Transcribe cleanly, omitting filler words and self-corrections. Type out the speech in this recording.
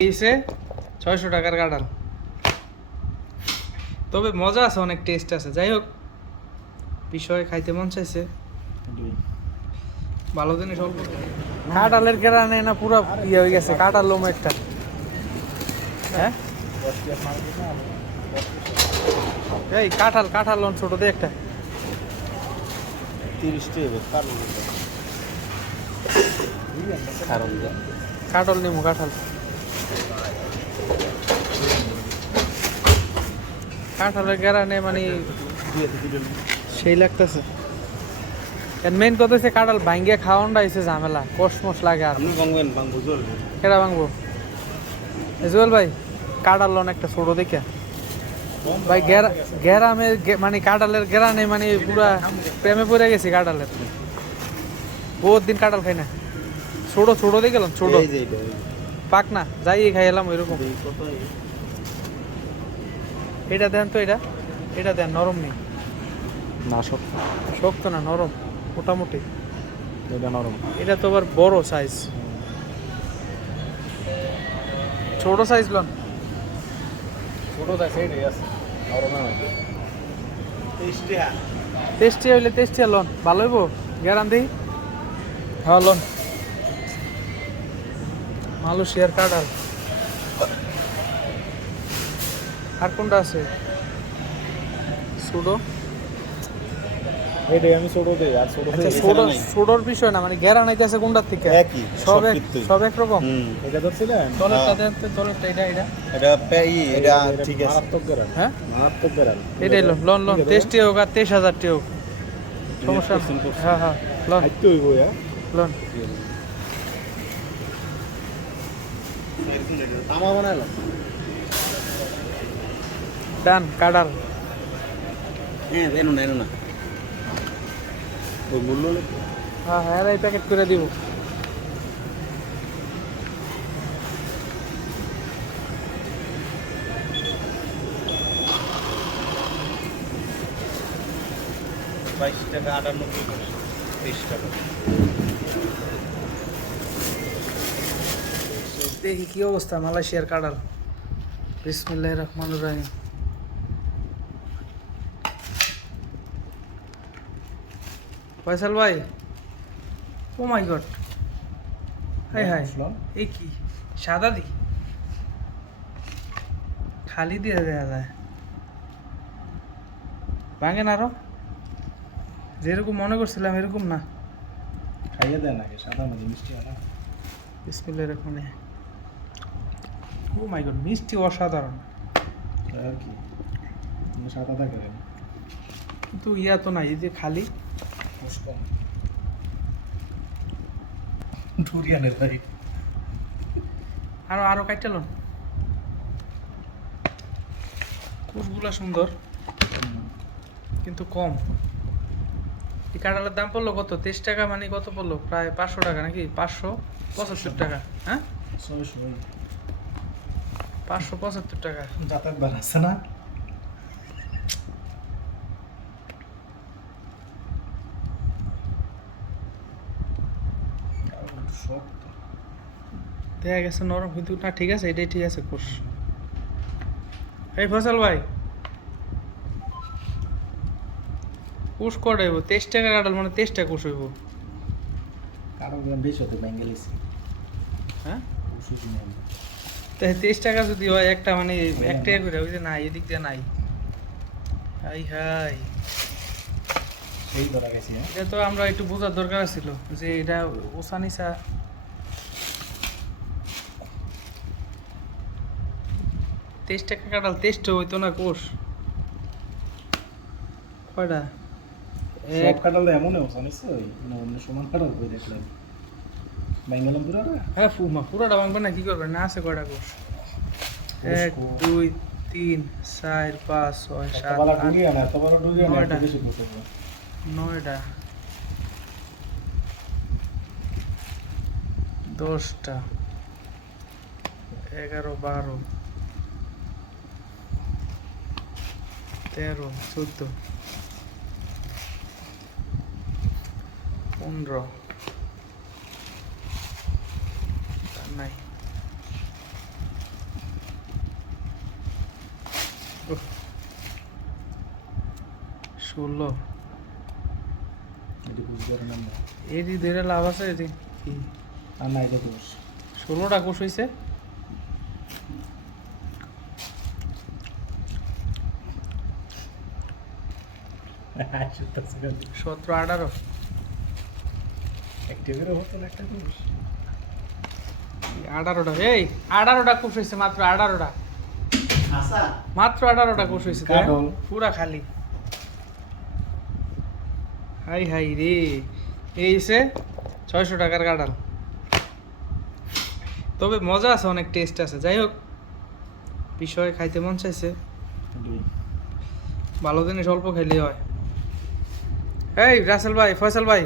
দিয়েছে 600 টাকার কাঁঠাল। তবে মজা আছে, অনেক টেস্ট আছে। যাই হোক, বিষয় খাইতে মন চাইছে, ভালো জিনিস অল্প। কাঁঠালের কেরা নেই না, পুরো ইয়ে হয়ে গেছে কাঁঠাল লোম একটা। হ্যাঁ এই কাঁঠাল কাঁঠাল লোন ছোট দিয়ে একটা 30 টাকা কাঁঠাল নিমু কাঁঠাল কাঁঠালের কেরা নেই মানে সেই লাগতেছে। মেন কথা হচ্ছে কাঁঠাল ভাঙ্গে খাওয়ানটা হয়েছে ঝামেলা, কসমস লাগে। আর কেরা ভাঙবো? জুয়েল ভাই কাঁঠাল লোন একটা ছোট দেখে ভাই, গ্যারামের মানে কাঁঠালের গ্যারানে মানে পুরা প্রেমে পড়ে গেছি কাঁঠালের। বহুত দিন কাঁঠাল খাই না। ছোট ছোট দিয়ে গেলাম, ছোট পাক না যাই খাই এলাম ওইরকম। এটা দেন তো, এটা এটা দেন, নরম নেই না, শক্ত শক্ত না, নরম মোটামুটি। এটা নরম, এটা তো আবার বড় সাইজ। ছোট সাইজ লন, ছোট আছে এটাই আছে নরম না। 30 টাকা টেস্টি হইলে টেস্টি লন, ভালো হইব গ্যারান্টি। হ্যাঁ লন, মালয়েশিয়ার কাঁঠাল। আর কোনটা আছে? সুডো। এটাই আমি ছোট দেই, আর ছোট আচ্ছা, দেই সুডো সুডোর বিষয় না, মানে গ্যারান আইতেছে কোনটার থেকে? একই সব এক, সব এক রকম। এটা ধরছিলেন তলেরটা দেন তো, তলেরটা এটা এটা এটা এটা ঠিক আছে, মারাত্মক গ্রাম। হ্যাঁ মারাত্মক গ্রাম এটাই লন লন লন, টেস্টি হোক আর 23,000 টি হোক, সমস্যা নেই। হ্যাঁ হ্যাঁ লন খাইতে হইব ইয়া লন। তামা বানাইলাম ডান কাঁঠাল। হ্যাঁ এনো না, এনো না ওই মূল্য হ্যাঁ হ্যাঁ এই প্যাকেট করে দিব। টাকা 98 30 টাকা। দেখি কি অবস্থা মালয়েশিয়ার কাঁঠাল। বিসমিল্লাহির রহমানির রহিম। ফয়সাল ভাই, ও মাই গড, হাই হাই, এই কি সাদা দি খালি দিয়ে দেওয়া যায়? ভাঙে না আরো? যেরকম মনে করছিলাম এরকম না। খাইয়ে দেন আগে, সাদা মধ্যে মিষ্টি হয় না। বিসমিল্লাহির রহমানির রহিম। ও মাই গড, মিষ্টি অসাধারণ। আর কি সাদা থাকে কিন্তু ইয়া তো নাই, এই যে খালি ডুরিয়ানের ভাই। আরো আরো কাটতে লোন, কুচগুলা সুন্দর কিন্তু কম। এই কাঁঠালের দাম পড়লো কত? 23 টাকা, মানে কত পড়লো? প্রায় 500 টাকা নাকি? 575 টাকা। হ্যাঁ 575 টাকা। যাতায়াত বার আছে না? দেখা গেছে নরম, কিন্তু না ঠিক আছে, এটাই ঠিক আছে কোষ। এই ফসল ভাই, কোষ কত হইব? 23 টাকা কাঁঠাল মানে 23 টাকা কোষ হইব। কারো গ্রাম বেশি হতে বেঙ্গলিছি। হ্যাঁ তাই 23 টাকা যদি হয় একটা, মানে 1 টাকা করে, ওই যে নাই, এদিক দিয়ে নাই। হাই হাই, সেই ধরা গেছি। এটা তো আমরা একটু বোঝার দরকার ছিল যে এটা ওসানিসা। 23 টাকা কাঁঠাল 23 টা হইতো না কোষ? কয়টা? সব কাটাল এমনই জানিস না, অন্য সমান কাটাল কই দেখলেন বেঙ্গলম পুরো। হ্যাঁ পুরাটা ভাঙবে না, কি করবেন? না আছে কয়টা কোষ? 1 2 3 4 5 6 7 এতবেলা 8 ডুরিয়া না, এতবেলা ডুরিয়া না, নয়টা। একটু বেশি করতে হবে। 9টা 10টা 11 12 13 14 15 নাই 16 এটি বুঝ করে না এটি ধরে লাভ আছে এটি কি আর না এটা দোষ 16টা কোষ হইছে সুতা সুতা 17 18 একটা করে হতো না একটা দোষ 18টা এই 18টা কোষ হইছে মাত্র 18টা আসা মাত্র 18টা কোষ হইছে তো কারণ? পুরা খালি হাই হাই রে এই হইছে 600 টাকার কাঁঠাল তবে মজা আছে অনেক টেস্ট আছে যাই হোক বিষয় খাইতে মন চাইছে ভালো জিনিস অল্প খাইলে হয় এই রাসেল ভাই ফয়সাল ভাই